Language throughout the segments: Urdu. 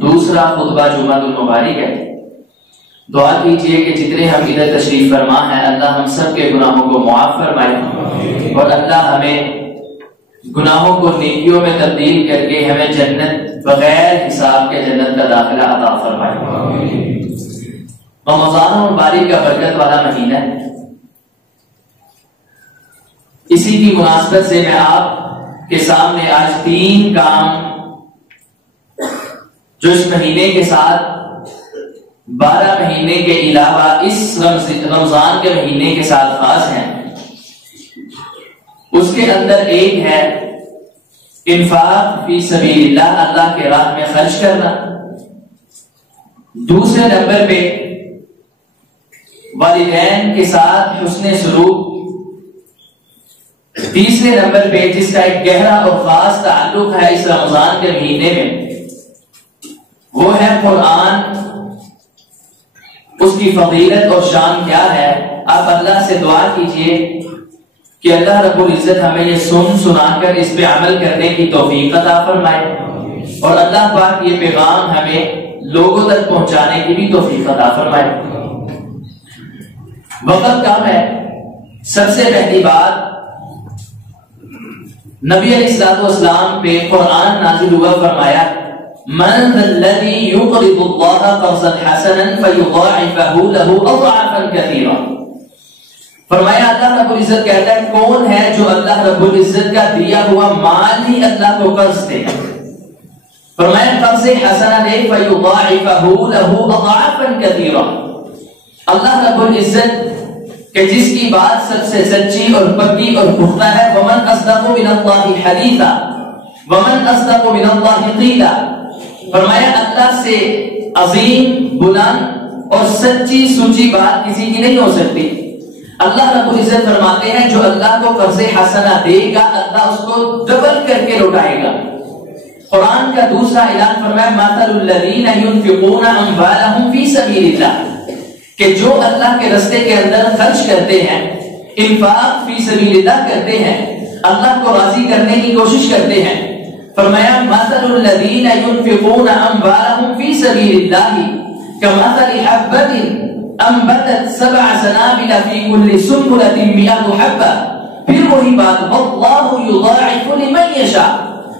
دوسرا خطبہ جمعہ المبارک ہے۔ دعا کیجئے کہ جتنے ہم ادھر تشریف فرما ہیں اللہ ہم سب کے گناہوں کو معاف فرمائے، اور اللہ ہمیں گناہوں کو نیکیوں میں تبدیل کر کے ہمیں جنت بغیر حساب کے جنت کا داخلہ عطا فرمائے۔ رمضان مبارک کا برکت والا مہینہ ہے، اسی کی مناسبت سے میں آپ کے سامنے آج 3 کام جو اس مہینے کے ساتھ 12 مہینے کے علاوہ اس رمضان کے مہینے کے ساتھ خاص ہیں، اس کے اندر ایک ہے انفاق فی سبیل اللہ، اللہ کے راہ میں خرچ کرنا۔ دوسرے نمبر پہ والدین کے ساتھ حسن سلوک۔ تیسرے نمبر پہ جس کا ایک گہرا اور خاص تعلق ہے اس رمضان کے مہینے میں، وہ ہے قرآن، اس کی فضیلت اور شان کیا ہے۔ آپ اللہ سے دعا کیجئے کہ اللہ رب العزت ہمیں یہ سنا کر اس پہ عمل کرنے کی توفیق عطا فرمائے، اور اللہ پاک یہ پیغام ہمیں لوگوں تک پہنچانے کی بھی توفیق عطا فرمائے۔ وقت کم ہے، سب سے پہلی بات نبی علیہ الصلوۃ والسلام پہ قرآن نازل ہوا، فرمایا من ذا الذی یقرض اللہ قرضا حسنا فیضاعفہ له اضعافا کثیرا۔ فرمایا اللہ رب العزت کہتا ہے کون ہے جو اللہ رب العزت کا دیا ہوا مال ہی اللہ کو قرض دے۔ فرمایا قرض حسنا دے فیضاعفہ له اضعافا کثیرا۔ اللہ رب العزت کہ جس کی بات سب سے سچی اور پکی اور پختہ ہے، ومن اصدق من اللہ حدیثا ومن اصدق من اللہ قیلا۔ فرمایا اللہ سے عظیم، بلند اور سچی سچی بات کسی کی نہیں ہو سکتی۔ اللہ رب العزت فرماتے ہیں جو اللہ کو قرض حسنہ دے گا اللہ اس کو ڈبل کر کے لوٹائے گا۔ قرآن کا دوسرا اعلان فرمایا مثل الذین ينفقون اموالهم فی سبیل اللہ، کہ جو اللہ کے راستے کے اندر خرچ کرتے ہیں، انفاق فی سبیل اللہ کرتے ہیں، اللہ کو راضی کرنے کی کوشش کرتے ہیں۔ فرمایا مثل الذین ينفقون اموالهم فی سبیل اللہ کمثل حبۃ انبتت 7 سنابل فی کل سنبلۃ 100 حبۃ۔ پھر وہی بات واللہ یضاعف لمن یشاء۔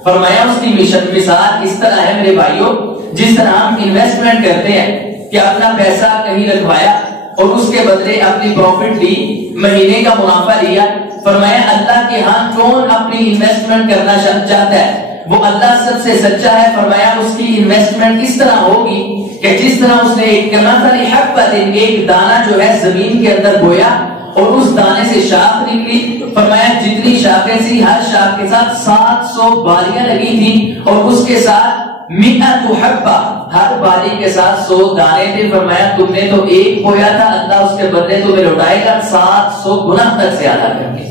فرمایا اس کی مثال اس طرح ہے میرے بھائیوں، جس طرح ہم انویسٹمنٹ کرتے ہیں کہ اپنا پیسہ کہیں رکھوایا اور اس کے بدلے اپنی پروفٹ لی، مہینے کا منافع لیا۔ فرمایا اللہ کے ہاں کون اپنی انویسٹمنٹ کرنا چاہتا ہے، وہ اللہ سب سے سچا ہے۔ فرمایا اس کی انویسٹمنٹ اس طرح ہوگی کہ جس طرح اس نے ایک کمثل حبۃ، ایک دانہ جو ہے زمین کے اندر بویا اور اس دانے سے شاخ نکلی۔ فرمایا جتنی شاخیں تھی ہر شاخ کے ساتھ 700 بالیاں لگی تھی، اور اس کے ساتھ 100 حبہ، ہر بالی کے ساتھ 100 دانے تھے۔ فرمایا تم نے تو ایک بویا تھا، اللہ اس کے بدلے تمہیں لوٹائے گا 700 گنا تک زیادہ کر کے۔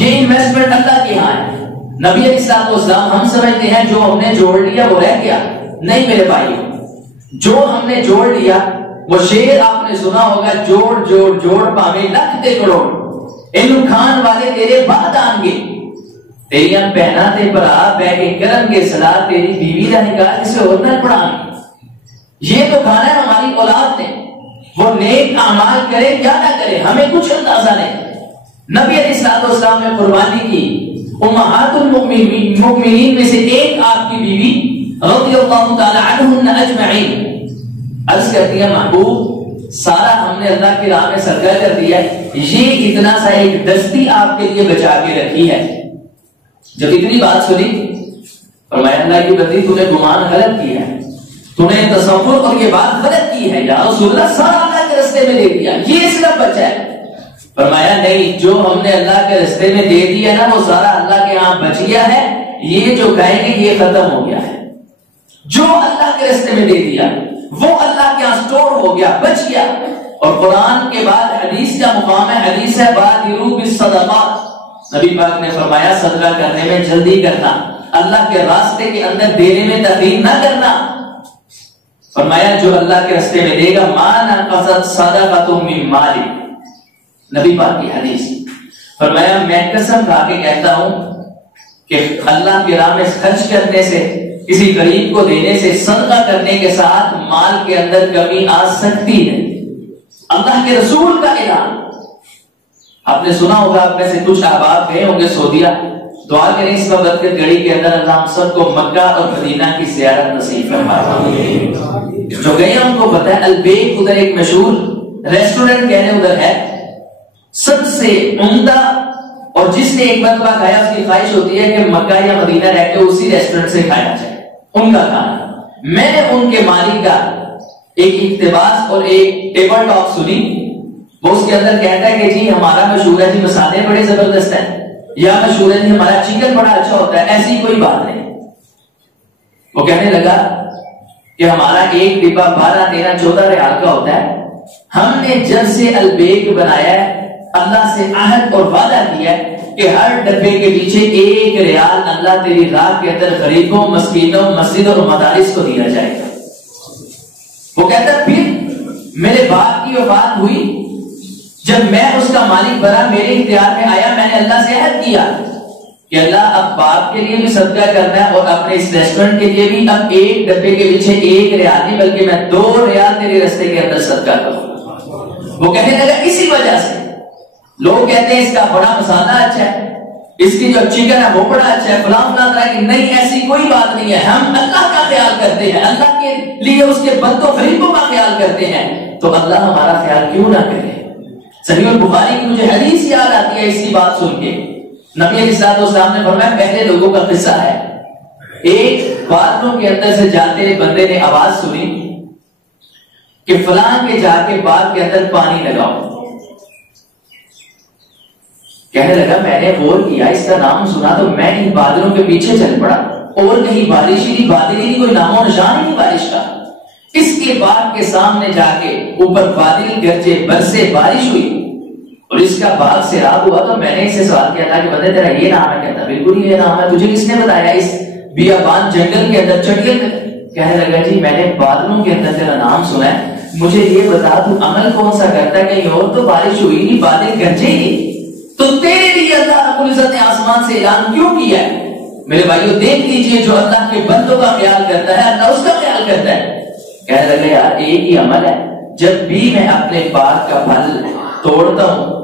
یہ انویسٹمنٹ اللہ کی ہاں ہے۔ نبی علیہ الصلوۃ والسلام ہم سمجھتے ہیں جو ہم نے جوڑ لیا وہ رہ گیا، نہیں میرے بھائی، جو ہم نے جوڑ لیا وہ شعر آپ نے سنا ہوگا، جوڑ جوڑ جوڑ پاوے لکھ تے کروڑ، علم کھان والے تیرے بعد آنگے، تیریاں پہنا تے برا بہ کے کرم کے صلاح، تیری بیوی کا نکاح کسے اور نہ پڑھائیں۔ یہ تو کھانا ہے ہماری اولاد نے، وہ نیک اعمال کرے یا نہ کرے ہمیں کچھ اندازہ نہیں۔ نبی علیہ الصلوۃ والسلام نے قربانی کی، امہات المؤمنین میں سے ایک آپ کی بیوی رضی اللہ تعالی عنہن اجمعین عرض کرتی ہے محبوب سارا ہم نے اللہ کی راہ میں صدقہ کر دیا ہے، یہ اتنا سا ایک دستی آپ کے لیے بچا کے رکھی ہے۔ جب اتنی بات سنی فرمایا اللہ کی بندی تو نے گمان غلط کیا ہے، تو نے تصور اور یہ بات غلط کی ہے، یا رسول اللہ سارا اللہ کے راستے میں دے دیا، یہ صرف بچا ہے۔ فرمایا نہیں، جو ہم نے اللہ کے راستے میں دے دیا نا وہ سارا اللہ کے ہاں بچ گیا ہے، یہ جو کہیں گے یہ ختم ہو گیا ہے۔ جو اللہ کے راستے میں دے دیا وہ اللہ کے ہاں سٹور ہو گیا، بچ گیا۔ اور قرآن کے بعد حدیث کا مقام ہے، حدیث ہے بادروا بالصدقات، نبی پاک نے فرمایا صدقہ کرنے میں جلدی کرنا، اللہ کے راستے کے اندر دینے میں تاخیر نہ کرنا۔ فرمایا جو اللہ کے راستے میں دے گا ما نقصت صدقۃ من مال، نبی پاک کی حدیث۔ فرمایا میں قسم کھا کے کہتا ہوں کہ اللہ کی راہ میں خرچ کرنے سے کسی غریب کو دینے سے، صدقہ کرنے کے ساتھ مال کے اندر کمی آ سکتی ہے۔ اللہ کے رسول کا اعلان، آپ نے سنا ہوگا، آپ میں سے کچھ احباب گئے ہوں گے سعودیہ، دعا کریں اس وقت گھڑی کے اندر اللہ ہم سب کو مکہ اور مدینہ کی زیارت نصیب فرمائے۔ جو گئے ان کو پتہ ہے البیک ادھر ایک مشہور ریسٹورنٹ کہنے ادھر ہے، سب سے عمدہ، اور جس نے ایک مرتبہ کھایا اس کی خواہش ہوتی ہے کہ مکہ یا مدینہ رہ کے اسی ریسٹورنٹ سے کھانا چاہیے ان کا کھانا۔ میں نے ان کے مالک کا ایک اقتباس اور ایک ٹیبل ٹاک سنی، وہ اس کے اندر کہتا ہے کہ جی ہمارا مشہور ہے جی مسالے بڑے زبردست ہیں، یا مشہور ہے جی ہمارا چکن بڑا اچھا ہوتا ہے، ایسی کوئی بات نہیں۔ وہ کہنے لگا کہ ہمارا ایک ڈبہ 12 13 14 ریال کا ہوتا ہے، ہم نے جب سے البیک بنایا ہے اللہ سے عہد اور وعدہ کیا ہے کہ ہر ڈبے کے پیچھے 1 ریال اللہ تیری راہ کے اندر غریبوں، مسکینوں، مسجد اور مدارس کو دیا جائے گا۔ وہ کہتا ہے پھر میرے باپ کی وفات ہوئی، جب میں اس کا مالک بنا، میرے اختیار میں آیا، میں نے اللہ سے عہد کیا کہ اللہ اب باپ کے لیے بھی صدقہ کرنا ہے اور اپنے اس ریسٹورنٹ کے لیے بھی اب 1 ڈبے کے پیچھے 1 ریال نہیں بلکہ میں 2 ریال تیرے رستے کے اندر صدقہ کروں۔ وہ کہنے لگا اسی وجہ سے لوگ کہتے ہیں اس کا بڑا مسالہ اچھا ہے، اس کی جو چکن ہے وہ بڑا اچھا ہے، فلاں فلاں طرح کی، نہیں ایسی کوئی بات نہیں ہے، ہم اللہ کا خیال کرتے ہیں، اللہ کے لیے اس کے بندوں غریبوں کا خیال کرتے ہیں، تو اللہ ہمارا خیال کیوں نہ کرے۔ صحیح البخاری کی مجھے حدیث یاد آتی ہے اسی بات سن کے، نبی علیہ الصلوۃ والسلام نے فرمایا پہلے لوگوں کا قصہ ہے، ایک باتھ روم کے اندر سے جاتے بندے نے آواز سنی کہ فلاں کے جا کے باغ کے اندر پانی لگاؤ۔ کہنے لگا میں نے غور کیا، اس کا نام سنا تو میں ان بادلوں کے پیچھے چل پڑا، اور کہیں بارش ہی نہیں، بادل ہی نہیں، کوئی نام و نشان ہی نہیں بارش کا۔ اس کے باغ کے سامنے جا کے اوپر بادل گرجے، برسے، بارش ہوئی اور اس کا باغ سیراب ہوا، تو میں نے اسے سوال کیا تھا کہ بندے تیرا یہ نام ہے؟ کہتا بالکل یہ نام ہے، تجھے کس نے بتایا اس بیابان جنگل کے اندر چڑھیے؟ کہنے لگا جی میں نے بادلوں کے اندر تیرا نام سنا ہے، مجھے یہ بتا تو عمل کون سا کرتا ہے، کہیں اور تو بارش ہوئی نہیں، بادل گرجے ہی، تو تیرے لیے اللہ رب العزت نے آسمان سے اعلان کیوں کیا ہے؟ میرے بھائیو دیکھ لیجئے، جو اللہ کے بندوں کا خیال کرتا ہے اللہ اس کا خیال کرتا ہے۔ کہنے لگے یار ایک ہی عمل ہے، جب بھی میں اپنے باغ کا پھل توڑتا ہوں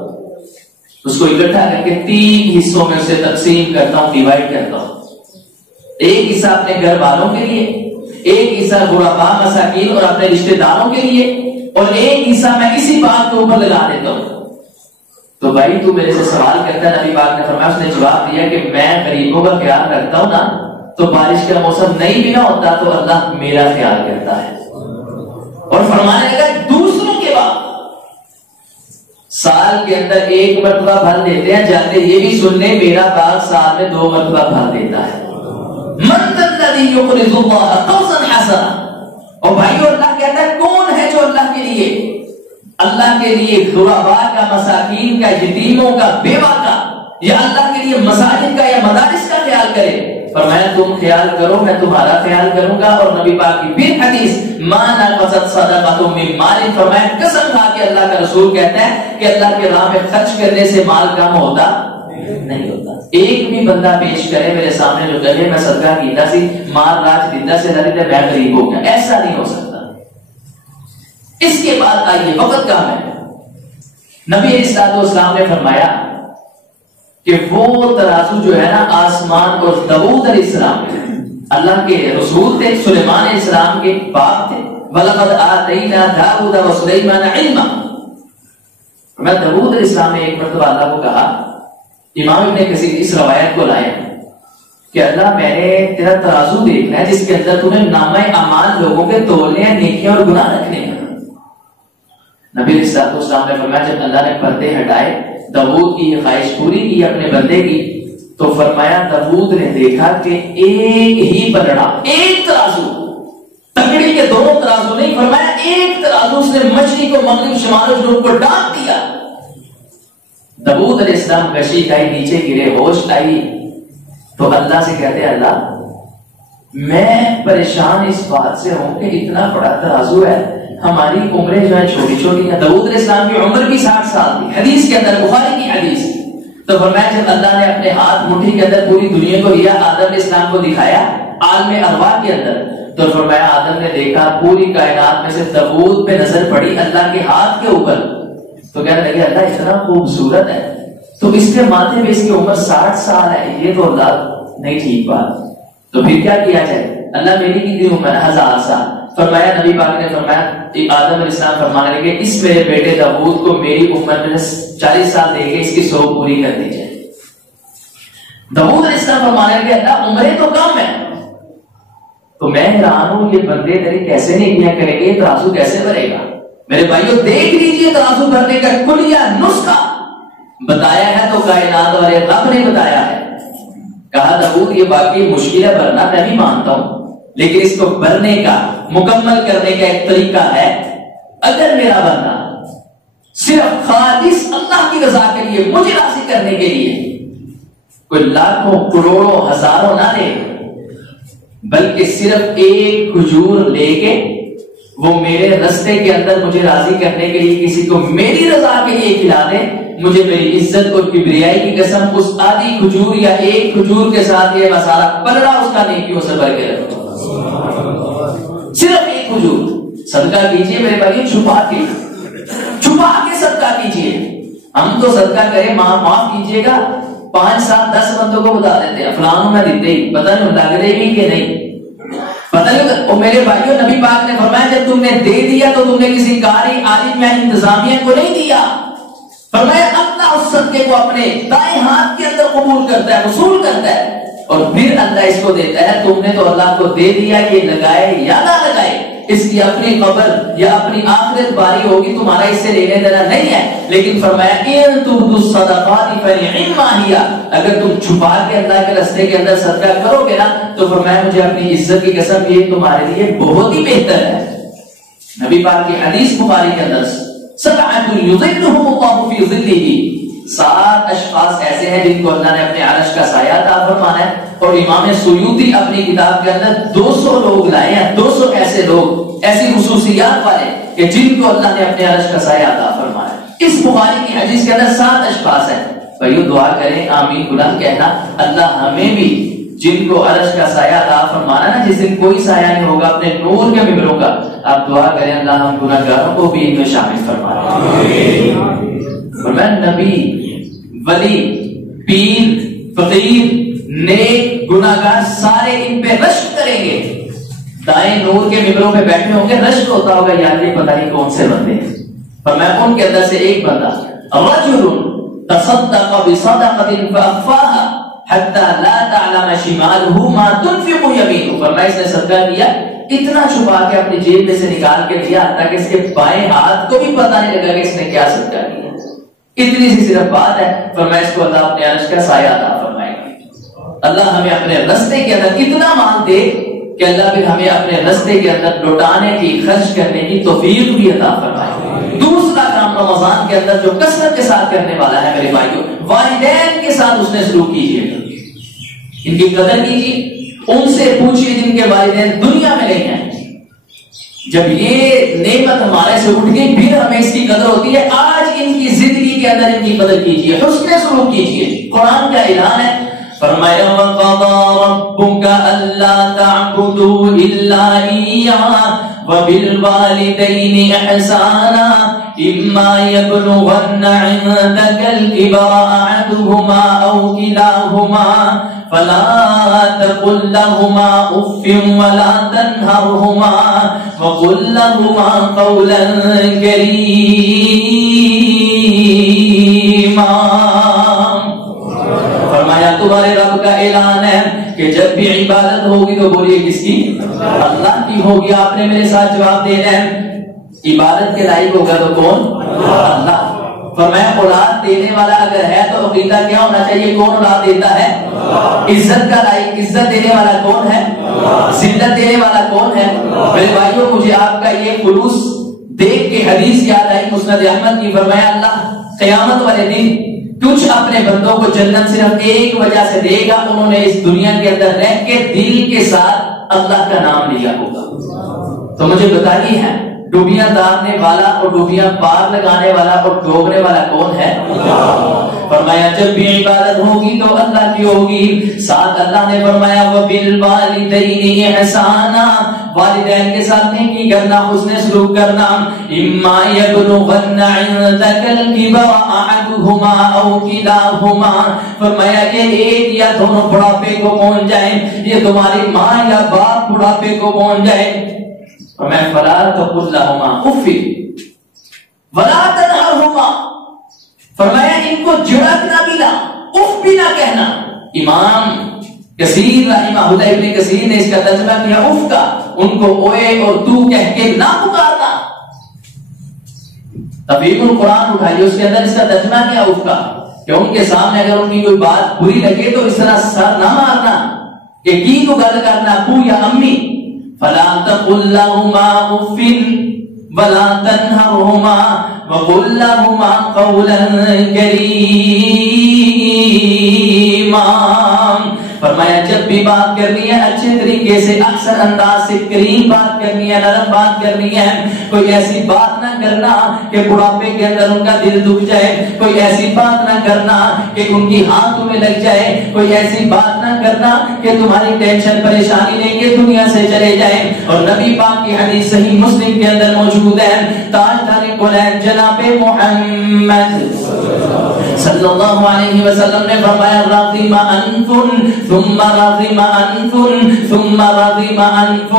اس کو اکٹھا کر کے 3 حصوں میں اسے تقسیم کرتا ہوں، ڈیوائڈ کرتا ہوں، ایک حصہ اپنے گھر والوں کے لیے، ایک حصہ غرباء مساکین اور اپنے رشتہ داروں کے لیے، اور ایک حصہ میں اسی باغ کے اوپر لگا دیتا ہوں۔ تو بھائی تو میرے سے سوال کرتا ہے، نبی پاک نے فرمایا، اس نے جواب دیا کہ میں غریبوں کا خیال رکھتا ہوں نا، تو بارش کا موسم نہیں بھی نہ ہوتا تو اللہ میرا خیال کرتا ہے۔ اور فرمانے لگا دوسروں کے بعد سال کے اندر 1 مرتبہ پھل دیتے ہیں، جاتے یہ بھی سننے میرا باغ سال میں 2 مرتبہ پھل دیتا ہے۔ من ذا الذی یقرض اللہ قرضا حسنا، اور بھائیو اللہ کہتا ہے کون ہے جو اللہ کے لیے غرباء کا، مساکین کا، یتیموں کا، بیوہ کا، یا اللہ کے لیے مساجد کا یا مدارس کا خیال کرے؟ فرمایا تم خیال کرو میں تمہارا خیال کروں گا۔ اور نبی پاک کی پھر حدیث ما نقصت صدقۃ من مال، فرمایا قسم کھا کے اللہ کا رسول کہتا ہے کہ اللہ کے راہ میں خرچ کرنے سے مال کم ہوتا نہیں ہوتا۔ ایک بھی بندہ پیش کرے میرے سامنے جو کہے میں صدقہ کیتا سی، مال راج دیتا سے لگے تے میں غریب ہو گیا، ایسا نہیں ہو سکتا۔ اس کے بعد آئیے وقت کا ہے، نبی علیہ الصلوۃ والسلام نے فرمایا کہ وہ ترازو جو ہے نا آسمان اور داؤد علیہ السلام اللہ کے رسول تھے، سلیمان علیہ السلام کے باپ تھے، وَلَقَدْ آتَيْنَا دَاوُدَ وَسُلَيْمَانَ عِلْمًا۔ میں داؤد علیہ السلام نے ایک مرتبہ اللہ کو کہا، امام ابن کثیر اس روایت کو لائے کہ اللہ میں نے تیرا ترازو دیکھنا ہے جس کے اندر تمہیں نامہ اعمال لوگوں کے تولنے ہیں، نیکیاں اور گناہ رکھنے ہیں۔ نبی علیہ الصلوۃ والسلام نے فرمایا جب اللہ نے پردے ہٹائے، داؤد کی خواہش پوری کی اپنے بندے کی، تو فرمایا داؤد نے دیکھا کہ ایک ہی پلڑا، ایک ترازو، تکڑی کے 2 ترازو نہیں، فرمایا ایک ترازو، اس نے مشرق کو مغرب، شمال و جنوب کو ڈانٹ دیا۔ داؤد علیہ السلام گشی آئی، نیچے گرے، ہوش آئی تو اللہ سے کہتے ہیں اللہ میں پریشان اس بات سے ہوں کہ اتنا بڑا ترازو ہے، ہماری عمریں جو ہیں چھوٹی چھوٹی ہیں۔ داؤد علیہ السلام کی عمر بھی 60 سال تھی، حدیث کے اندر، بخاری کی حدیث۔ تو فرمایا جب اللہ نے اپنے ہاتھ مٹھی کے اندر پوری دنیا کو لیا، آدم علیہ السلام کو دکھایا عالم ارواح کے اندر. تو فرمایا آدم نے دیکھا پوری کائنات میں سے تابوت پہ نظر پڑی اللہ کے ہاتھ کے اوپر. تو کہنے لگے اللہ اتنا خوبصورت ہے, تو اس کے ماتھے پہ اس کی عمر 60 سال ہے, یہ تو اللہ نہیں ٹھیک بات. تو پھر کیا کیا جائے, اللہ میری کتنی عمر ہے 1000 سال. فرمایا نبی پاک نے فرمایا آدم علیہ السلام فرمانے لگے اس میرے بیٹے داؤد کو میری عمر میں 40 سال دے کے اس کی 100 پوری کر دی جائے. داؤد علیہ السلام فرمانے لگے اللہ عمریں تو کم ہے. تو میں حیران ہوں یہ بندے میرے کیسے نیکیاں کریں گے, ترازو کیسے بھرے گا. میرے بھائیوں دیکھ لیجئے ترازو بھرنے کا کلیہ نسخہ بتایا ہے تو کائنات والے رب نے بتایا ہے. کہا داؤد یہ باقی مشکل ہے بھرنا, میں بھی مانتا ہوں, لیکن اس کو بھرنے کا مکمل کرنے کا ایک طریقہ ہے. اگر میرا بندہ صرف خالص اللہ کی رضا کے لیے مجھے راضی کرنے کے لیے کوئی لاکھوں کروڑوں ہزاروں نہ دے, بلکہ صرف ایک کھجور لے کے وہ میرے رستے کے اندر مجھے راضی کرنے کے لیے کسی کو میری رضا کے لیے کھلا دے, مجھے میری عزت اور کبریائی کی قسم اس آدھی کھجور یا ایک کھجور کے ساتھ یہ مسالہ پلڑا اس کا نیکیوں سے بھر کے رکھو. صرف ایک کھجور صدقہ کیجئے میرے بھائی, چھپا کے صدقہ کیجئے. ہم تو صدقہ کریں معاف کیجئے گا 5 7 10 بندوں کو بتا دیتے ہیں فلانوں میں دیتے ہی, پتہ نہیں لگ دے گی کہ نہیں پتہ نہیں. اور میرے بھائیوں نبی پاک نے فرمایا جب تم نے دے دیا تو تم نے کسی قاری عالم یا انتظامیہ کو نہیں دیا. فرمایا اللہ اس صدقے کو اپنے دائیں ہاتھ کے اندر قبول کرتا ہے, وصول کرتا ہے, اور پھر اللہ اس کو دیتا ہے. تم نے تو اللہ کو دے دیا کہ لگائے یا نہ لگائے, اس کی اپنی قبر یا اپنی آخرت باری ہوگی, تمہارا اس سے لینے دینا نہیں ہے. لیکن فرمایا ان تبدوا الصدقات فنعما ہی, اگر تم چھپا کے اللہ کے راستے کے اندر صدقہ کرو گے نا تو فرمایا مجھے اپنی عزت کی قسم یہ تمہارے لیے بہت ہی بہتر ہے. نبی پاک کی حدیث بخاری کے اندر سبعۃ یظلهم اللہ فی ظلہ, 7 اشخاص ایسے ہیں جن کو اللہ نے اپنے عرش کا سایہ عطا فرمانا ہے. اور امام سیوطی اپنی کتاب کے اندر 200 لوگ لائے ہیں, 200 ایسے لوگ, ایسی خصوصیات والے کہ جن کو اللہ نے اپنے عرش کا سایہ عطا فرمایا. اس بخاری کی حدیث کے اندر 7 اشخاص ہیں. بھائیو دعا کریں آمین بلند کہنا, اللہ ہمیں بھی جن کو عرش کا سایہ عطا فرمانا نا, جس دن کوئی سایہ نہیں ہوگا اپنے نور کے ممبروں کا, آپ دعا کریں اللہ ہم گناہگاروں کو بھی ان میں شامل فرمائے. فرمایا نبی, ولی, پیر, فقیر, نیک, گناہگار سارے ان پہ رشک کریں گے. دائیں نور کے ممبروں پہ بیٹھے ہوں گے, رشک ہوتا ہوگا یار یہ پتہ نہیں کون سے بندے ہیں. فرمایا ان کے اندر سے ایک بندہ رجل تصدق بصدقۃ فاخفاها حتى لا تعلم شماله ما تنفق يمينه. فرمایا اس نے صدقہ کیا اتنا چھپا کے اپنی جیب میں سے نکال کے دیا تاکہ اس کے بائیں ہاتھ کو بھی پتہ نہیں لگا کہ اس نے کیا صدقہ کیا. اتنی سی صرف بات ہے. فرمایا اس کو اللہ اپنے عرش کا سایہ عطا فرمائے گا. اللہ ہمیں اپنے راستے کے اندر اتنا مال دے کہ اللہ پھر ہمیں اپنے راستے کے اندر لوٹانے کی, خرچ کرنے کی توفیق بھی عطا فرمائے. دوسرا کام رمضان کے اندر جو کثرت کے ساتھ کرنے والا ہے میرے بھائیوں, والدین کے ساتھ اس نے سلوک کیجیے, ان کی قدر کیجیے, ان سے پوچھیے جن کے والدین دنیا میں نہیں ہیں. جب یہ نعمت ہمارے سے اٹھ گئی پھر ہمیں اس کی قدر ہوتی ہے. آج ان کی زندگی کے اندر ان کی قدر کیجیے, حسن سلوک کیجیے. قرآن کا اعلان ہے, فرمایا وَقَضَىٰ رَبُّكَ أَلَّا تَعْبُدُوا إِلَّا إِيَّاهُ وَبِالْوَالِدَيْنِ إِحْسَانًا إِمَّا يَبْلُغَنَّ عِندَكَ الْكِبَرَ أَحَدُهُمَا أَوْ كِلَاهُمَا فَلَا تَقُل لَّهُمَا أُفٍّ وَلَا تَنْهَرْهُمَا وَقُل لَّهُمَا قَوْلًا كَرِيمًا. فرمایا تمہارے رب کا اعلان ہے کہ جب بھی عبادت ہوگی تو بولیے کس کی, اللہ کی ہوگی. آپ نے میرے ساتھ جواب دینا ہے, عبادت کے لائق ہوگا تو کون, اللہ. فرمایا اولاد دینے والا اگر ہے تو عقیدہ کیا ہونا چاہیے, کون اولاد دیتا ہے, عزت کا لائق, عزت دینے والا کون ہے, ذلت دینے والا کون ہے. میرے بھائیوں مجھے آپ کا یہ خلوص دیکھ کے حدیث یاد آئی مسند احمد کی. فرمایا اللہ قیامت والے دن کچھ اپنے بندوں کو جنت صرف ایک وجہ سے دے گا, انہوں نے اس دنیا کے اندر رہ کے دل کے ساتھ اللہ کا نام لیا ہوگا. تو مجھے بتائیے ہے ڈوبیاں تارنے والا اور ڈوبیاں پار لگانے والا اور ڈوبنے والا کون ہے؟ فرمایا جب بھی عبادت ہوگی تو اللہ کی ہوگی. ساتھ اللہ نے فرمایا وَبِالْوَالِدَيْنِ إِحْسَانًا, والدین کے ساتھ نیکی کرنا, حسن سلوک کرنا. إِمَّا يَبْلُغَنَّ عِندَكَ الْكِبَرَ أَحَدُهُمَا أَوْ كِلَاهُمَا, فرمایا کہ ایک یا دونوں بڑھاپے کو پہنچ جائیں, یہ تمہاری ماں یا باپ بڑھاپے کو پہنچ جائے. فرمایا فَلَا تَقُلْ لَهُمَا أُفٍّ وَلَا تَنْهَرْهُمَا, فرمایا ان کو جھڑکنا بھی نہ, اف بھی نہ کہنا. امام کثیر رحمہ اللہ, ابن کثیر نے اس کا ترجمہ کیا اف کا, ان کو اوے اور تو کہہ کے نہ پکارنا. تفسیر القرآن اٹھائیے, اس کے اندر اس کا ترجمہ کیا اف کا, کہ ان کے سامنے اگر ان کی کوئی بات بری لگے تو اس طرح سر نہ مارنا کہ کی کو گل کرنا ابو یا امی. فلا تقل لهما اف ولا تنهرهما وقل لهما قولا كريما. فرمایا جب بھی بات کرنی ہے اچھے طریقے سے, احسن انداز سے, کریم بات کرنی ہے, نرم بات کرنی ہے. کوئی ایسی بات نہ کرنا کہ بڑھاپے کے اندر ان کا دل دکھ جائے, کوئی ایسی بات نہ کرنا کہ ان کی ہاتھوں میں لگ جائے, کوئی ایسی بات نہ کرنا کہ تمہاری ٹینشن پریشانی لے کے دنیا سے چلے جائیں. اور نبی پاک کی حدیث صحیح مسلم کے اندر موجود ہے, تاجدار کلین جناب محمد صلی اللہ علیہ وسلم نے فرمایا رغم انف ثم رغم انف ثم رغم انف,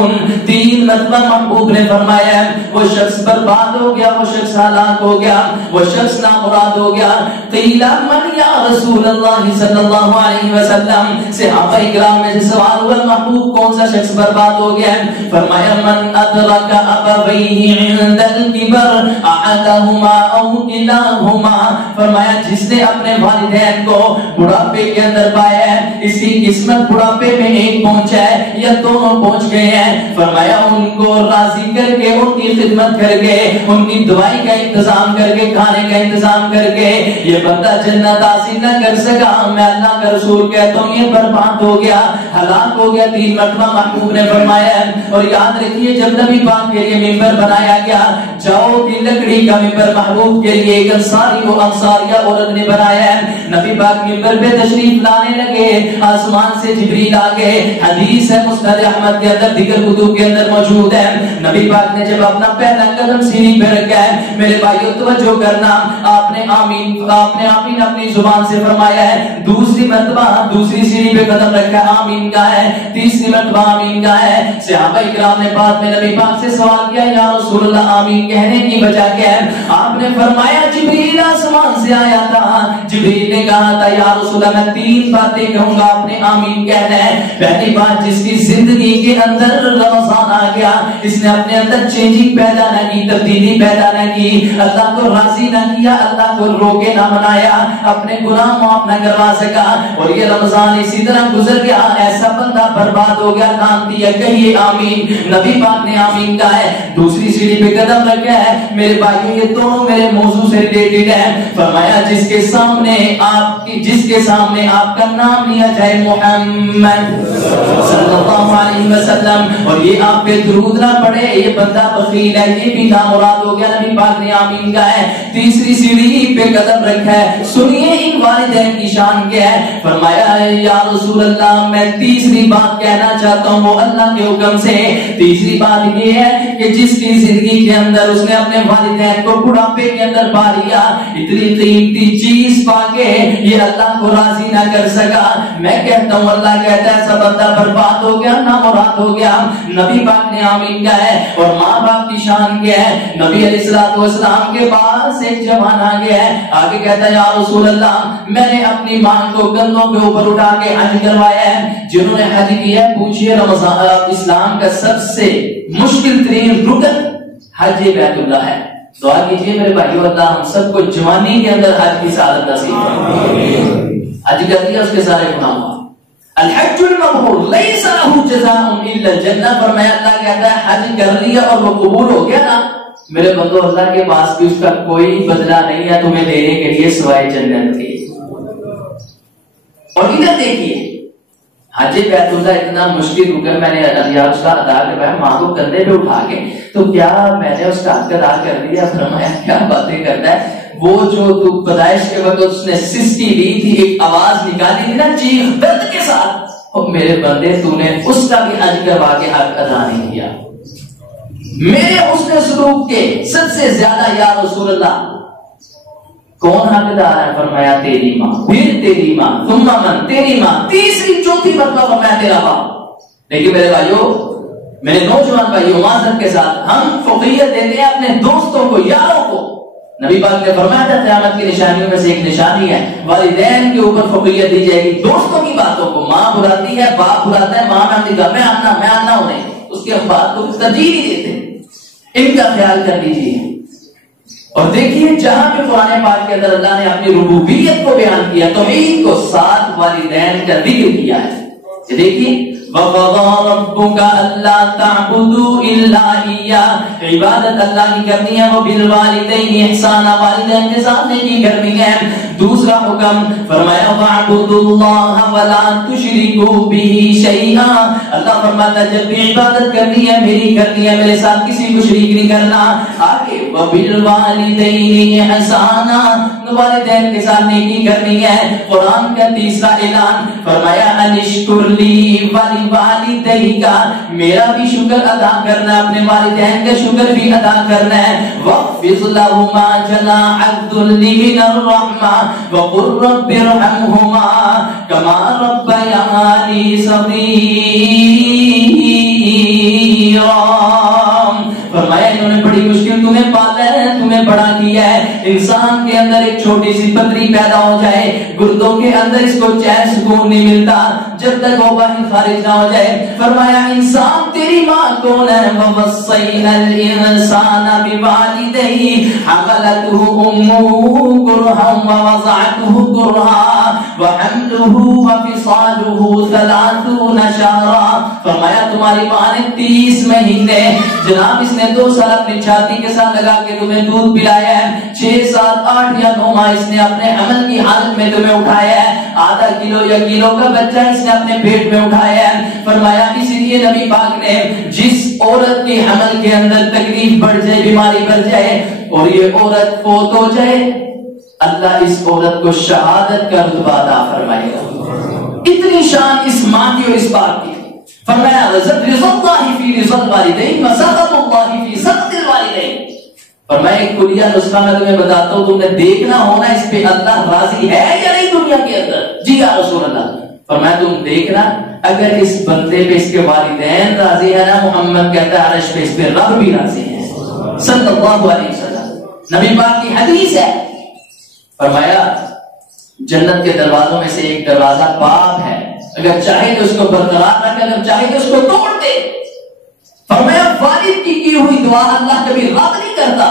3 مرتبہ محبوب نے فرمایا وہ شخص برباد ہو گیا, وہ شخص ہلاک ہو گیا, وہ شخص نامراد ہو گیا. قیل من یا رسول اللہ صلی اللہ علیہ وسلم, صحابہ اکرام میں سے سوال ہوا محبوب کون سا شخص برباد ہو گیا؟ فرمایا من ادرک ابویہ عند الکبر احدہما او کلاہما, فرمایا جس نے اپنے والدین کو بڑھاپے کے اندر پایا ہے, اس کی قسمت بڑھاپے میں ایک پہنچا ہے یا دونوں پہنچ گئے ہیں. فرمایا ان کو راضی کر کے, ان کی خدمت کر کے, ان کی دوائی کا انتظام کر کے, کھانے کا انتظام کر کے یہ بندہ جنت حاصل نہ کر سکا, میں اللہ کا رسول کہتا ہوں یہ برباد ہو گیا, ہلاک ہو گیا. 3 مرتبہ محبوب نے فرمایا. اور یاد رکھیے جب نبی پاک کے لیے ممبر بنایا گیا, جاؤ کی لکڑی کا ممبر محبوب کے لیے ایک انصاری و انصاریہ عورت نے بنایا ہے. نبی پاک ممبر پہ تشریف لانے لگے, آسمان سے جبریل آ گئے. حدیث ہے مسند احمد کے اندر, دیگر کتب کے اندر موجود ہے. نبی پاک نے جب اپنا پہلا قدم سینے پہ رکھا ہے, میرے بھائیو توجہ کرنا, آپ نے آمین اپنی زبان سے فرمایا ہے. دوسری مرتبہ دوسری سیڑھی پہ قدم رکھا ہے, آمین کا ہے. تیسری مرتبہ آمین کا ہے. صحابہ اکرام نے بعد میں نبی پاک سے سوال کیا یا رسول اللہ آمین کہنے کی وجہ کیا ہے؟ آپ نے فرمایا جبریل آسمان سے آیا تھا, جبریل نے کہا تھا یا رسول اللہ میں 3 باتیں کہوں گا, آپ نے آمین کہنا ہے. پہلی بات, جس کی زندگی کے اندر رمضان آ گیا, اس نے اپنے اندر چینجنگ پیدا نہ کی, تبدیلی پیدا نہ کی, اللہ کو راضی نہ کیا, اللہ کو روکے نہ منایا, اپنے گناہ معاف نہ کروا سکا, اور یہ رمضان اسی طرح گزر گیا, ایسا بندہ برباد ہو گیا. نام دیا کہیے آمین. نبی پاک نے آمین کہا ہے. دوسری سیڑھی پہ قدم رکھا ہے. میرے بھائیوں یہ دونوں میرے موضوع سے ریلیٹڈ ہیں. فرمایا جس کے سامنے آپ کا نام لیا جائے محمد صلی اللہ علیہ وسلم, اور یہ آپ پہ درود نہ پڑے, یہ بندہ بخیل ہے, یہ بھی نامراد ہو گیا. نبی پاک نے آمین کہا ہے. تیسری سیڑھی پہ قدم رکھا ہے. سنیے ان والدین کی شان کیا ہے. فرمایا یا رسول اللہ میں تیسری بات کہنا چاہتا ہوں وہ اللہ کے حکم سے. تیسری بات یہ ہے کہ جس کی زندگی کے اندر اس نے اپنے والدین کو بڑھاپے کے اندر پا لیا, اتنی قیمتی چیز پا کے یہ اللہ کو راضی نہ کر سکا, میں کہتا ہوں اللہ کہتا ہے سب بندہ برباد ہو گیا, نامراد ہو گیا. نبی پاک نے آمین کہا ہے. اور ماں باپ کی شان کیا ہے؟ نبی علیہ الصلوۃ والسلام کے پاس ایک جوان آ گیا ہے, آگے کہتا ہے یا رسول اللہ میں نے اپنی ماں کو کندھوں کے اوپر اٹھا کے حج کروایا ہے. جنہوں نے حج کیا ہے پوچھئے رمضان اسلام کا سب سے مشکل ترین رکن حج بیت اللہ ہے. دعا کیجئے میرے بھائیو اللہ ہم سب کو جوانی کے اندر حج کی سعادت نصیب فرمائے. حج کر دیا اس کے سارے گناہ معاف. الحج المبرور لیس له جزاء الا الجنہ, فرمایا اللہ کہتا ہے حج کر لیا اور وہ قبول ہو گیا نا میرے بندو, اللہ کے پاس بھی اس کا کوئی بدلہ نہیں ہے تمہیں دینے کے لیے سوائے جنت کے. اور ادھر دیکھیے حج بیت اللہ اتنا مشکل رکن میں نے اس کا ادا کروایا ماں کو کندھے پہ اٹھا کے، تو کیا میں نے اس کا حج ادا کر دیا؟ فرمایا کیا باتیں کرتا ہے، وہ جو تو پیدائش کے وقت اس نے سسٹی لی تھی، ایک آواز نکالی تھی نا چیخ درد کے ساتھ، اور میرے بندے تو نے اس کا بھی حج کروا کے حج ادا نہیں کیا۔ میرے حسن سلوک کے سب سے زیادہ یا رسول اللہ کون حقدار ہے؟ فرمایا تیری ماں، پھر تیری ماں، ثم من، تیری ماں، تیسری چوتھی مرتبہ فرمایا تیرا باپ۔ لیکن میرے بھائیوں، میرے نوجوان بھائیوں، معذرت کے ساتھ ہم فوقیت دیتے ہیں اپنے دوستوں کو، یاروں کو۔ نبی پاک نے فرمایا تھا قیامت کی نشانیوں میں سے ایک نشانی ہے والدین کے اوپر فوقیت دی جائے گی، دوستوں کی باتوں کو۔ ماں بلاتی ہے، باپ بلاتا ہے، ماں میں آنا انہیں، اس کے بات کو ترجیح نہیں دیتے۔ ان کا خیال کر لیجیے۔ اور دیکھیے جہاں بھی قرآن پاک کے اندر اللہ نے اپنی ربوبیت کو بیان کیا، توحید کو، ساتھ والدین کا ذکر کیا ہے۔ دیکھیے وَقَضَىٰ رَبُّكَ أَلَّا تَعْبُدُوا إِلَّا إِيَّاهُ، عبادت اللہ کی کرنی ہے، وَبِالْوَالِدَيْنِ إِحْسَانًا، والدین کے ساتھ نیکی کرنی ہے۔ دوسرا حکم فرمایا وَاعْبُدُوا اللَّهَ وَلَا تُشْرِكُوا بِهِ شَيْئًا، اللہ فرماتا ہے جب بھی عبادت کرنی ہے میری کرنی ہے، میرے ساتھ کسی کو شریک نہیں کرنا۔ آگے وَبِالْوَالِدَيْنِ إِحْسَانًا، والدین کے ساتھ نیکی کرنی ہے۔ قرآن کا تیسرا اعلان فرمایا انشکر لی والدیک، میرا بھی شکر ادا کرنا، اپنے والدین کا شکر بھی ادا کرنا ہے۔ وَاخْفِضْ لَهُمَا جَنَاحَ الذُّلِّ مِنَ الرَّحْمَةِ وَقُلْ رَبِّ ارْحَمْهُمَا كَمَا رَبَّيَانِي صَغِيرًا۔ فرمایا انہوں نے بڑی مشکل تمہیں پالا ہے، تمہیں بڑا کیا ہے۔ انسان کے اندر ایک چھوٹی سی پتھری پیدا ہو جائے، گردوں کے اندر اس کو چین سکون نہیں ملتا جب تک وہ باہر خارج نہ ہو جائے۔ فرمایا انسان تیری ماں کون ہے؟ وَوَصَّيْنَا الْإِنسَانَ بِوَالِدَيْهِ حَمَلَتْهُ أُمُّهُ كُرْهًا وَوَضَعَتْهُ كُرْهًا وَحَمْلُهُ وَفِصَالُهُ 30 شَهْرًا۔ فرمایا تمہاری ماں نے 30 مہینے، جناب اس نے 2 سال اپنی چھاتی کے ساتھ لگا کے تمہیں دودھ پلایا ہے، 6 7 8 یا 9 ماہ اس نے اپنے حمل کی حالت میں تمہیں اٹھایا ہے، آدھا کلو یا کلو کا بچہ اس نے اپنے پیٹ میں اٹھایا ہے۔ فرمایا اسی لیے نبی پاک نے جس عورت کے حمل کے اندر تکلیف بڑھ جائے، بیماری بڑھ جائے اور یہ عورت فوت ہو جائے، اللہ اس عورت کو شہادت کا رتبہ عطا فرمائے گا۔ اتنی شان اس ماں کی اور اس باپ کی۔ فرمایا رضا اللہ فی رضا الوالدین وسخط اللہ فی سخط الوالدین۔ فرمایا ایک کلیہ نسخہ میں تمہیں بتاتا ہوں، تم نے دیکھنا ہونا اس پہ اللہ راضی ہے یا نہیں دنیا کے اندر۔ جی یا رسول اللہ۔ فرمایا تم دیکھنا اگر اس بندے پہ اس کے والدین راضی ہے نا، محمد کہتا ہے عرش پہ اس پہ رب بھی راضی ہے صلی اللہ علیہ وسلم۔ نبی پاک کی حدیث ہے۔ فرمایا جنت کے دروازوں میں سے ایک دروازہ باپ ہے، اگر چاہے تو اس کو برقرار رکھے، اگر چاہے تو اس کو توڑ دے۔ فرمایا والد کی ہوئی دعا اللہ کبھی رد نہیں کرتا۔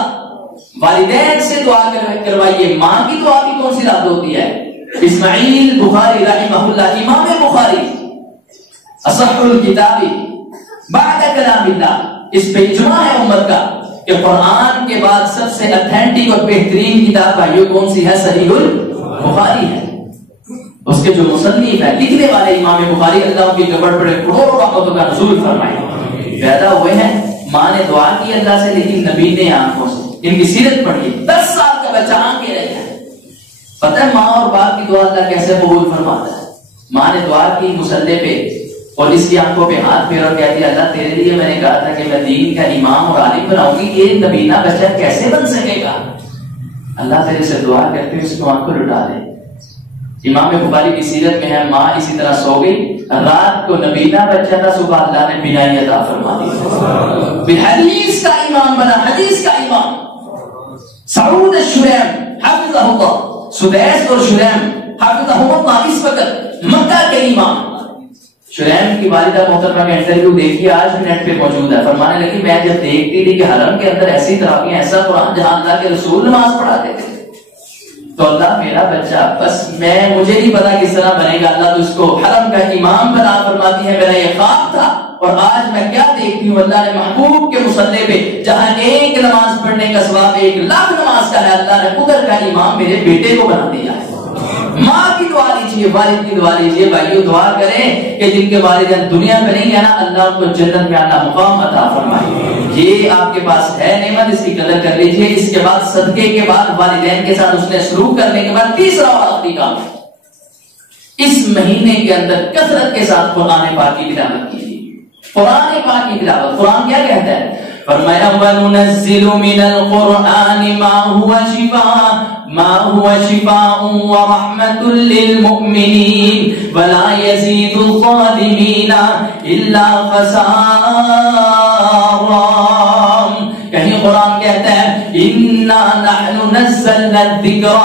والدین سے دعا کروائیے، ماں کی دعا کی کون سی رد ہوتی ہے؟ اسماعیل بخاری رحمہ اللہ، امام بخاری اصح الکتاب بعد کلام اللہ، اس پہ اجماع ہے امت کا کہ قرآن کے بعد سب سے اتھینٹک اور بہترین کتاب بھائیو کون سی ہے؟ صحیح البخاری ہے۔ اس کے جو مصنف ہے، لکھنے والے امام بخاری، اللہ کی بڑے بڑے کروڑوں رحمتوں کا نزول فرمائے، پیدا ہوئے ہیں، ماں نے دعا کی اللہ سے، لیکن نبی نے آنکھوں سے ان کی سیرت پڑھی، 10 سال کا بچہ آنکھیں رہ گیا۔ پتہ ہے ماں اور باپ کی دعا اللہ کیسے قبول فرماتا ہے؟ ماں نے دعا کی مصلی پہ اور اس کی آنکھوں پہ ہاتھ پھیر اور کہہ دیا اللہ تیرے لیے میں نے کہا تھا کہ میں دین کا امام اور عالم بناؤں گی، یہ نبینہ بچہ کیسے بن سکے گا؟ اللہ تیرے سے دعا کرتے ہوئے اس کو آنکھ کو لٹا دے۔ امام بخاری کی سیرت میں ہے ماں اسی طرح سو گئی، رات کو نبینہ بچہ تھا، صبح اللہ نے بینائی عطا فرما دی، حدیث کا امام بنا، حدیث کا امام۔ سعود الشریم حفظہ اللہ، سدیس اور شریم حفظہ اللہ اس وقت مکہ کے امام۔ شریم کی والدہ محترمہ کا انٹرویو دیکھیے، آج بھی نیٹ پہ موجود ہے۔ فرمانے لگی میں جب دیکھتی تھی کہ حرم کے اندر ایسی تراویح، ایسا قرآن جہاں اللہ کے رسول نماز پڑھاتے تھے، تو اللہ میرا بچہ بس مجھے نہیں پتا کس طرح بنے گا، اللہ تو اس کو حرم کا امام بنا فرماتی ہے، میرا یہ خواب تھا اور آج میں کیا دیکھتی ہوں، اللہ نے محبوب کے مصلی پہ جہاں ایک نماز پڑھنے کا ثواب 1 لاکھ نماز کا ہے، اللہ نے قدر کا امام میرے بیٹے کو بنا دیا ہے۔ ماں کی دعا لیجیے، والد کی دعا لیجیے. بھائیو دعا کریں کہ جن کے والدین دنیا میں نہیں ہے نا، اللہ ان کو جنت میں اعلیٰ مقام عطا فرمائے. یہ آپ کے پاس ہے نعمت، اس کی قدر کر لیجیے. اس کے بعد صدقے کے بعد والدین کے ساتھ اس نے سلوک کرنے کے بعد تیسرا اور آخری کام، اس مہینے کے اندر کثرت کے ساتھ قرآن پاک کی تلاوت کیجیے. قرآن پاک کی تلاوت، قرآن کیا کہتا ہے؟ فرمایا وَنُنَزِّلُ مِنَ الْقُرْآنِ مَا هُوَ شِفَاءٌ وَرَحْمَةٌ لِّلْمُؤْمِنِينَ وَلَا يَزِيدُ الظَّالِمِينَ إِلَّا خَسَارًا. کہیں قرآن کہتا ہے اِنَّا نَحْنُ نَزَّلْنَا الذِّكْرَ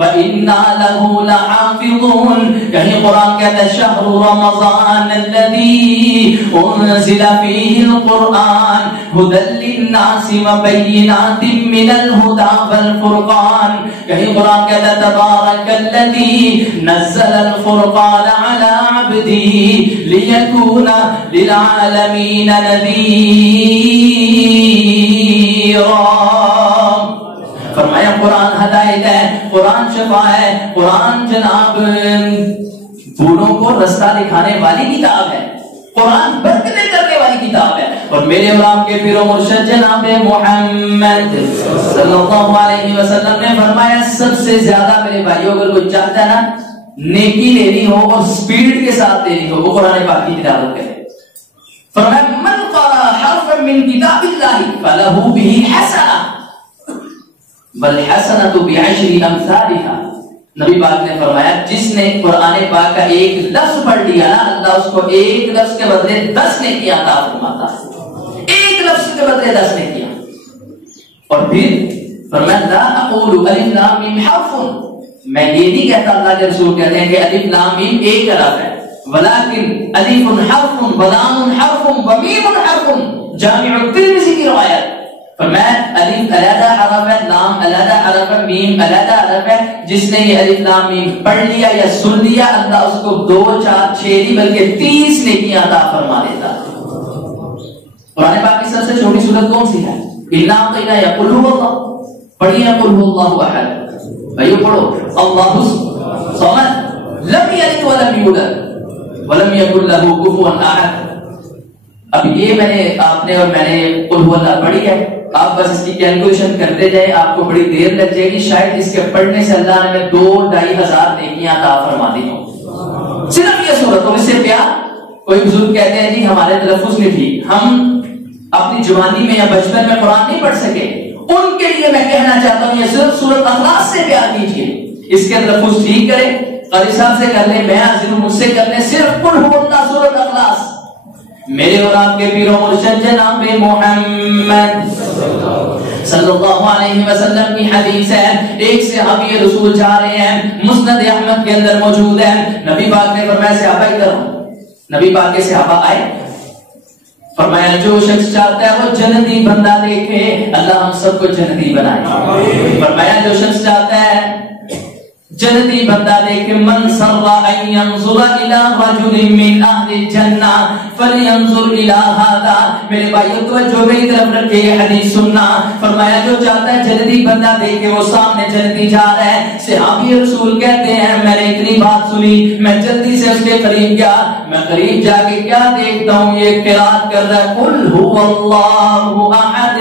وَإِنَّا لَهُ لَحَافِظُونَ. کہیں قرآن کہتا ہے شَهْرُ رَمَضَانَ الَّذِي أُنزِلَ فِيهِ الْقُرْآنُ هُدًى لِّلنَّاسِ وَبَيِّنَاتٍ مِّنَ الْهُدَى وَالْفُرْقَانِ. کہیں قرآن کہتا ہے تَبَارَكَ الَّذِي نَزَّلَ الْفُرْقَانَ عَلَىٰ عَبْدِهِ لِيَكُونَ لِلْعَالَمِينَ نَذِيرًا. فرمایا قرآن ہدایت ہے، قرآن شفا ہے، قرآن جناب بوڑھوں کو رستہ دکھانے والی کتاب ہے، قرآن برکتیں کرنے والی کتاب ہے. اور میرے اور آپ کے پیر و مرشد جناب محمد صلی اللہ علیہ وسلم نے فرمایا سب سے زیادہ میرے بھائیوں اگر کوئی چاہتا ہے نا نیکی لینی ہو اور سپیڈ کے ساتھ لینی ہو، وہ قرآن پاک کی تلاوت کرے. فرمایا من قرأ حرفا من کتاب اللہ فلہ بہ حسنہ والحسنۃ بعشر امثالها. نبی پاک نے فرمایا جس نے قرآن پاک کا ایک لفظ پڑھ لیا نا، اللہ اس کو ایک لفظ کے بدلے 10 نیکیاں عطا فرماتا ہے. ایک لفظ کے بدلے 10 نیکیاں. اور پھر فرمایا لا اقول الف لام میم حرف، میں یہ نہیں کہتا، اللہ کے رسول کہتے ہیں کہ الف لام میم ایک حرف ہے، ولکن الف حرف ولام حرف ومیم حرف. جامع الترمذی کی روایت. فرمایا الف علیحدہ حرف ہے، لام علیحدہ حرف ہے، میم علیحدہ حرف ہے. جس نے یہ الف لام میم پڑھ لیا یا سن لیا، اللہ اس کو 2 4 6 نہیں بلکہ 30 نیکیاں عطا فرما دیتا. قرآن پاک کی سب سے چھوٹی سورت کون سی ہے؟ اِنَّا أَعْطَيْنَاكَ يَا قُلْ هُوَ اللَّهُ. پڑھیے قُلْ هُوَ اللَّهُ أَحَدٌ. بھائیو پڑھو اللَّهُ الصَّمَدُ لَمْ يَلِدْ وَلَمْ يُولَدْ وَلَمْ يَكُن لَّهُ كُفُوًا أَحَدٌ. اب یہ آپ نے اور میں نے قل هو اللہ پڑھی ہے، آپ بس اس کی کیلکولیشن کرتے جائیں، آپ کو بڑی دیر لگ جائے گی. شاید اس کے پڑھنے سے اللہ نے 2-2.5 ہزار نیکیاں عطا فرما دی ہوں. صرف یہ سورت. اور اس سے پیار کوئی بزرگ کہتے ہیں جی ہمارے تلفظ نہیں ٹھیک، ہم اپنی جوانی میں یا بچپن میں قرآن نہیں پڑھ سکے، ان کے لیے میں کہنا چاہتا ہوں یہ صرف سورت اخلاص سے پیار کیجیے، اس کے تلفظ ٹھیک کریں، قاری صاحب سے کر لیں، میں حاضر ہوں مجھ سے کر لیں، صرف قل هو اللہ سورت اخلاص. میرے اور آپ کے پیر و مرشد جناب محمد صلی اللہ علیہ وسلم کی حدیث ہے. ایک صحابی رسول جا رہے ہیں، مسند احمد کے اندر موجود ہے. نبی پاک نے فرمایا صحابہ ادھر ہوں. نبی پاک کے صحابہ آئے، فرمایا جو شخص چاہتا ہے وہ جنتی بندہ دیکھے، اللہ ہم سب کو جنتی بنائے. فرمایا جو شخص چاہتا ہے جنتی بندہ دیکھے، من سر ان ينظر الى رجل من اهل الجنہ فلينظر الى هذا. میرے بھائیو توجہ میری طرف رکھے، یہ حدیث سننا. فرمایا جو چاہتا ہے جنتی بندہ دیکھے، وہ سامنے جنتی جا رہا ہے. صحابی رسول کہتے ہیں میں نے اتنی بات سنی، میں جلدی سے اس کے قریب گیا. میں قریب جا کے کیا دیکھتا ہوں، یہ قرات کر رہا ہے قل هو اللہ احد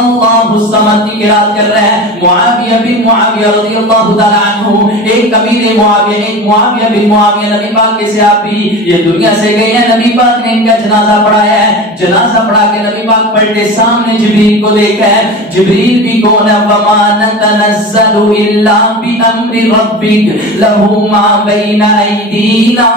اللہ الصمد کی قرات کر رہا ہے. معاویہ بن معاویہ رضی اللہ تعالی عنہ، ایک امیر معاویہ، ایک معاویہ بن معاویہ نبی پاک کے صحابی یہ دنیا سے گئے ہیں. نبی پاک نے ان کا جنازہ پڑھایا ہے. جنازہ پڑھا کے نبی پاک پلٹے، سامنے جبریل کو دیکھا ہے. جبریل بھی کون ہے؟ وما نتنزل الا بامر ربک له ما بین ایدینا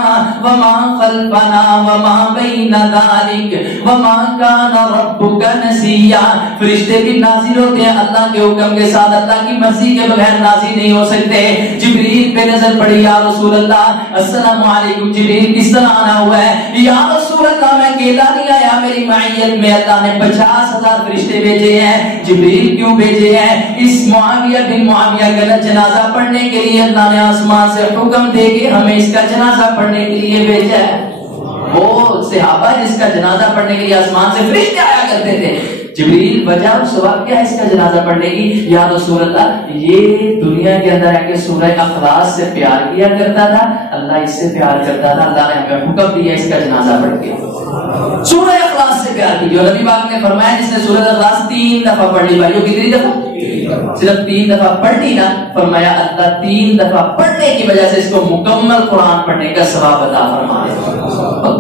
وما خلفنا وما بین ذلک وما کان ربک نسیا. فرشتے بھی نازل ہوتے ہیں اللہ کے حکم کے ساتھ، اللہ کی مرضی کے بغیر نازل نہیں ہو سکتے. جبریل پہ نظر پڑی، یا رسول اللہ السلام علیکم. جبریل کس طرح آنا ہوا ہے؟ یا رسول اللہ میں اکیلا نہیں آیا، میری معیت میں اللہ نے 50,000 فرشتے بھیجے ہیں. جبریل کیوں بھیجے ہیں؟ اس معاویہ بن معاویہ کا جنازہ پڑھنے کے لیے اللہ نے آسمان سے حکم دے کے ہمیں اس کا جنازہ پڑھنے کے لیے بھیجا ہے. وہ صحابہ جس کا جنازہ پڑھنے کے لیے آسمان سے فرشتے آیا کرتے تھے. جبریل وجہ اور سبب کیا ہے اس کا جنازہ پڑھنے کی؟ یا رسول اللہ یہ دنیا کے اندر ہے کہ سورہ اخلاص سے پیار کیا کرتا تھا، اللہ اس سے پیار کرتا تھا، اللہ نے ہمیں حکم دیا اس کا جنازہ پڑھ کے سورہ اخلاص سے پیار کیجیے۔ اور نبی پاک نے فرمایا جس نے سورہ اخلاص 3 دفعہ پڑھ لی، بھائیو کتنی دفعہ؟ صرف 3 دفعہ پڑھ لی نا، فرمایا اللہ 3 دفعہ پڑھنے کی وجہ سے اس کو مکمل قرآن پڑھنے کا ثواب عطا فرمائے،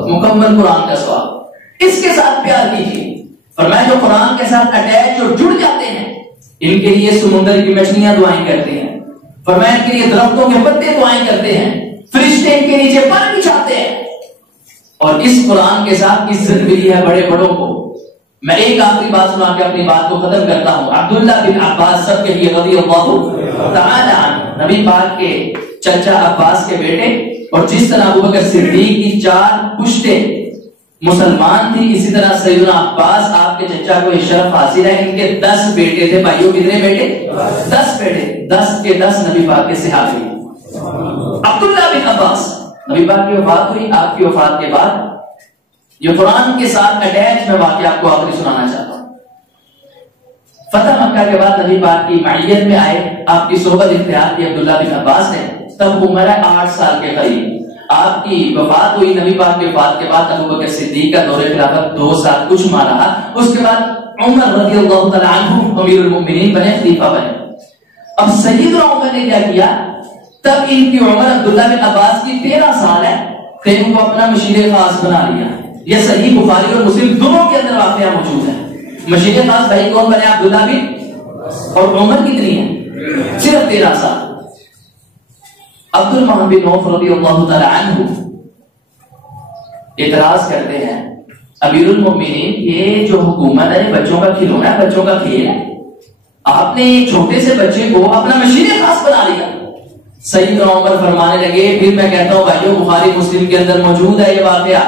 مکمل قرآن کا ثواب۔ اس کے ساتھ پیار کیجیے۔ فرمایا جو قرآن کے ساتھ اٹیچ اور جڑ جاتے ہیں ان کے لیے سمندر کی مچھلیاں دعائیں کرتی ہیں، فرمایا ان کے لیے درختوں کے پتے دعائیں کرتے ہیں، فرشتے ان کے نیچے پر بچھاتے ہیں، اور اس قرآن کے ساتھ عزت ملی ہے بڑے بڑوں کو۔ میں ایک آخری بات سنا کے اپنی بات کو ختم کرتا ہوں۔ عبداللہ بن عباس سب کے لیے رضی اللہ تعالی عنہ، نبی پاک کے چچا عباس کے بیٹے، اور جس طرح ابوبکر صدیق کی 4 پشتیں مسلمان تھی، اسی طرح سیدنا عباس آپ کے چچا کو یہ شرف حاصل ہے۔ ان کے 10 بیٹے تھے، بھائیوں کتنے بیٹے؟ 10 بیٹے، 10 کے 10 نبی پاک کے صحابی۔ عبداللہ بن عباس، نبی پاک کی وفات ہوئی، آپ کی وفات کے بعد یہ قرآن کے ساتھ اٹیچ میں واقعہ آپ کو آخری سنانا چاہتا ہوں۔ فتح مکہ کے بعد نبی پاک کی معیت میں آئے، آپ کی صحبت اختیار کی عبداللہ بن عباس نے، تب عمر ہے 8 سال کے قریب۔ آپ کی وفات ہوئی، نبی پاک کی وفات کے بعد ابوبکر صدیق کا دور خلافت 2 سال کچھ ماہ رہا، اس کے بعد عمر رضی اللہ تعالی عنہ امیر المؤمنین بنے، خلیفہ بنے۔ اب سیدنا عمر نے کیا کیا؟ تب ان کی عمر عبداللہ بن عباس کی 13 سال ہے، پھر ان کو اپنا مشیر خاص بنا لیا۔ یہ صحیح بخاری اور مسلم دونوں کے اندر واقعہ موجود ہے۔ مشیر خاص بھائی کون بنے؟ عبداللہ بن، اور عمر کتنی ہے؟ صرف 13 سال۔ عبد الرحمن بن عوف رضی اللہ تعالی عنہ اعتراض کرتے ہیں، امیر المؤمنین یہ جو حکومت ہے بچوں کا کھلونا ہے، بچوں کا کھیل ہے، آپ نے ایک چھوٹے سے بچے کو اپنا مشیر خاص بنا لیا۔ سیدنا عمر فرمانے لگے، پھر میں کہتا ہوں بھائیو بخاری مسلم کے اندر موجود ہے یہ واقعہ،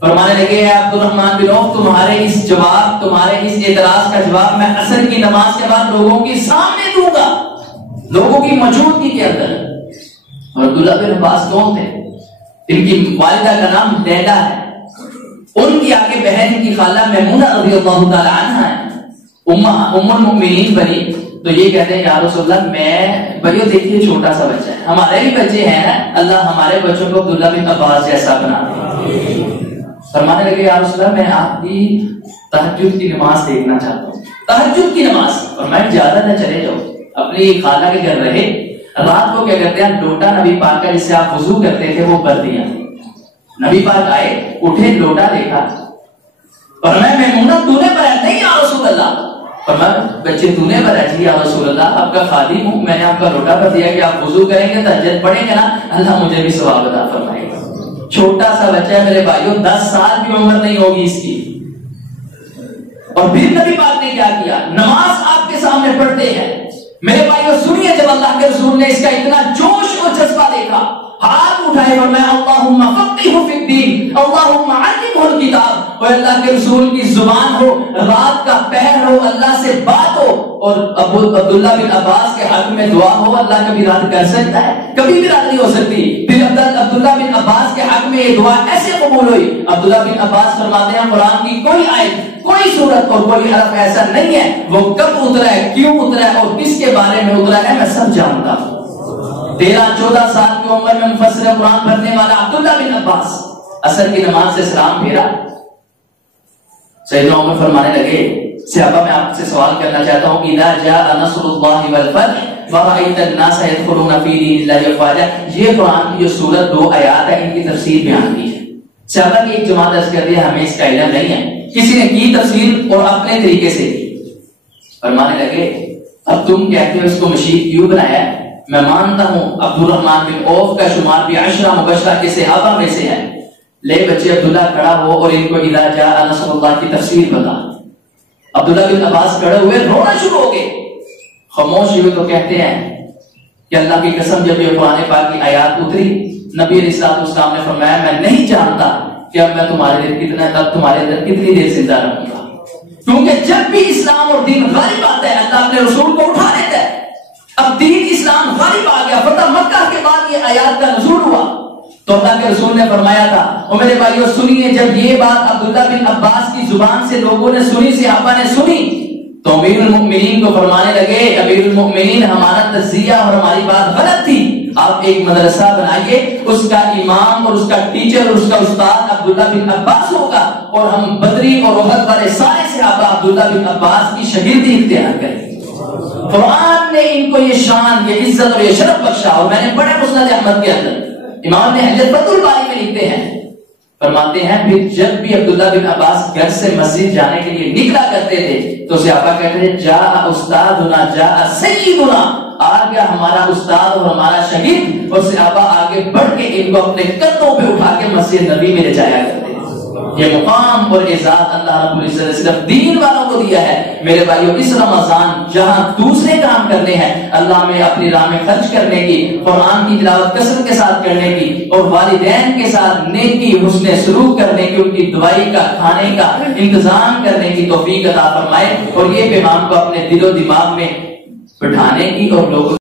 فرمانے لگے عبد الرحمن بن عوف تمہارے اس جواب، تمہارے اس اعتراض کا جواب میں عصر کی نماز کے بعد لوگوں کے سامنے دوں گا، لوگوں کی موجودگی کے اندر۔ اور عبداللہ بن عباس کون تھے؟ ان کی والدہ کا نام لیلا ہے، ان کی آگے بہن کی خالہ میمونہ رضی اللہ تعالی عنہ ہے، ام المؤمنین بنی۔ تو یہ کہتے ہیں یا رسول اللہ میں بھائیو دیکھیے چھوٹا سا بچہ ہے، ہمارے بھی بچے ہیں نا، اللہ ہمارے بچوں کو عبداللہ بن عباس جیسا بنا دے۔ فرمانے لگے یا رسول اللہ میں آپ کی تہجد کی نماز دیکھنا چاہتا ہوں، تہجد کی نماز۔ اور میں زیادہ نہ چلے جاؤ، اپنی خالہ کے گھر رہے، رات کو کیا کرتے ہیں لوٹا نبی پاک کا جس سے آپ وضو کرتے تھے وہ کر دیا۔ نبی پاک آئے، اٹھے، لوٹا دیکھا، اور میں میمونہ تو نے بھرا؟ نہیں یا رسول اللہ۔ فرمایا بچے تو نے بھرا؟ جی یا رسول اللہ آپ کا خادم ہوں، میں نے آپ کا لوٹا بھر دیا کہ آپ وضو کریں گے، تہجد پڑھیں گے نا، اللہ مجھے بھی ثواب عطا فرمائے گا۔ چھوٹا سا بچہ ہے میرے بھائیوں، 10 سال کی عمر نہیں ہوگی اس کی۔ اور پھر نبی پاک نے کیا کیا؟ نماز آپ کے سامنے پڑھتے ہیں میرے بھائیو، سنیے جب اللہ کے رسول نے اس کا اتنا جوش اور جذبہ دیکھا، ہاتھ اٹھائے اور میں اللہم فقہہ فی الدین، اللہم علمہ الکتاب، اور اللہ کے رسول کی زبان ہو، رات کا پہر ہو، اللہ سے بات ہو، اور عبداللہ بن عباس کے حق میں دعا ہو، اللہ کبھی رد کر سکتا ہے؟ کبھی بھی رد نہیں ہو سکتی۔ پھر عبداللہ بن عباس کے حق میں یہ دعا ایسے قبول ہوئی۔ عبداللہ بن عباس فرماتے ہیں قرآن کی کوئی آیت، کوئی سورت اور کوئی حرف ایسا نہیں ہے وہ کب اترا ہے، کیوں اترا ہے اور کس کے بارے میں اترا ہے میں سب جانتا ہوں۔ 13-14 سال کی عمر میں مفسر قرآن پڑھنے والا عبداللہ بن عباس عصر کی نماز سے سلام پھیرا، سیدنا عمر فرمانے لگے صحابہ میں آپ سے سوال کرنا چاہتا ہوں، اذا جاء نصر اللہ والفتح ورأيت الناس يدخلون في دين الله افواجا، یہ قرآن کی جو سورت 2 آیات ہے ان کی تفسیر بیان کی ہے۔ صحابہ کی ایک جماعت عرض کر دیا ہمیں اس کا علم نہیں ہے، کسی نے کی تفسیر اور اپنے طریقے سے کی۔ فرمانے لگے اب تم کہتے ہو اس کو مشیر کیوں بنایا ہے؟ میں مانتا ہوں عبد الرحمن بن عوف کا شمار بھی 10 مبشرہ کے صحابہ میں سے ہے، لے بچے عبداللہ کھڑا ہو اور ان کو اذا جاء نصر اللہ کی تفسیر بتا۔ عبداللہ بن عباس کھڑے ہوئے، رونا شروع ہو گئے، خاموش ہوئے تو کہتے ہیں کہ اللہ کی قسم جب یہ قرآن پاک کی آیات اتری، نبی علیہ السلام نے فرمایا میں نہیں جانتا کہ اب میں تمہارے دل کتنی دیر زندہ رہوں گا، کیونکہ جب بھی اسلام اور دین غالب آتا ہے اللہ اپنے رسول کو اٹھا لیتا ہے۔ اب دین اسلام غالب آ گیا، فتح مکہ کے بعد یہ آیات کا نزول ہوا، تو اللہ کے رسول نے فرمایا تھا، اور میرے بھائیو سنیے، جب یہ بات عبداللہ بن عباس کی زبان سے لوگوں نے سنی، صحابہ نے سنی، تو امیر المؤمنین کو فرمانے لگے، امیر المؤمنین ہمارا تجزیہ اور ہماری بات غلط تھی، آپ ایک مدرسہ بنائیے، اس کا امام اور اس کا ٹیچر اور اس کا استاد عبداللہ بن عباس ہوگا، اور ہم بدری اور احد والے سارے صحابہ عبداللہ بن عباس کی شاگردی اختیار کریں۔ قرآن نے ان کو یہ شان، یہ عزت اور یہ شرف بخشا، اور میں نے پڑھا مسند احمد کے اندر، امام نے حجت فتح الباری میں لکھتے ہیں، فرماتے ہیں پھر جب بھی عبداللہ بن عباس گھر سے مسجد جانے کے لیے نکلا کرتے تھے تو صحابہ کہتے تھے جا استادنا جا سیدنا، آ گیا ہمارا استاد اور ہمارا شاگرد، اور صحابہ آگے بڑھ کے ان کو اپنے کندھوں پہ اٹھا کے مسجد نبی میں لے جایا کرتے ہیں۔ یہ مقام اور اعزاز اللہ رب العزت نے صرف دین والوں کو دیا ہے۔ میرے بھائیو اس رمضان جہاں دوسرے کام کرنے ہیں، اللہ میں اپنی راہ میں خرچ کرنے کی، قرآن کی تلاوت کثرت کے ساتھ کرنے کی، اور والدین کے ساتھ نیکی حسن سلوک کرنے کی، ان کی دوائی کا کھانے کا انتظام کرنے کی توفیق عطا فرمائے، اور یہ پیغام کو اپنے دل و دماغ میں بٹھانے کی اور لوگوں